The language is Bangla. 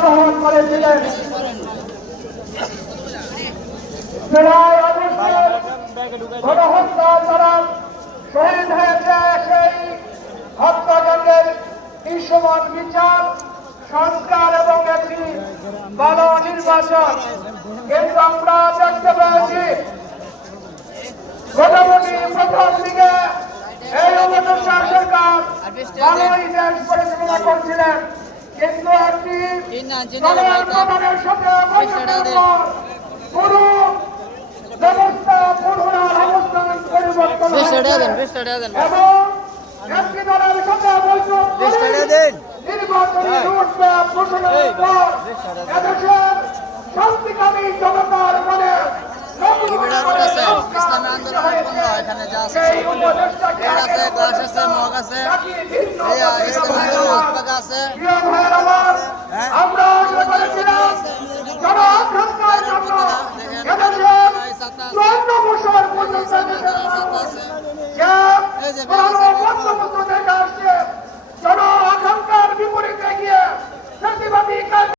গ্রহণ করেছিলেন। জুলাই আগস্টের গণহত্যা যারা শহীদ হয়েছে সেই হত্যাকাণ্ডের দৃশ্যমান বিচার, সংস্কার এবং একটি ভালো নির্বাচন। কিন্তু আমরা দেখতে পেয়েছি মোটামুটি প্রথম দিকে এই অবসর সরকার ভালোই দেশ পরিচালনা করছিলেন, কিন্তু একটি গণমাধ্যমের সাথে বৈঠকের পর পুরো ব্যবস্থা পুনরায় অবস্থান পরিবর্তন হয়েছে এবং একটি দলের সাথে বৈঠক করে নির্বাচনী রোডম্যাপ ঘোষণার পর এদেশের শান্তিকামী জনতার মনে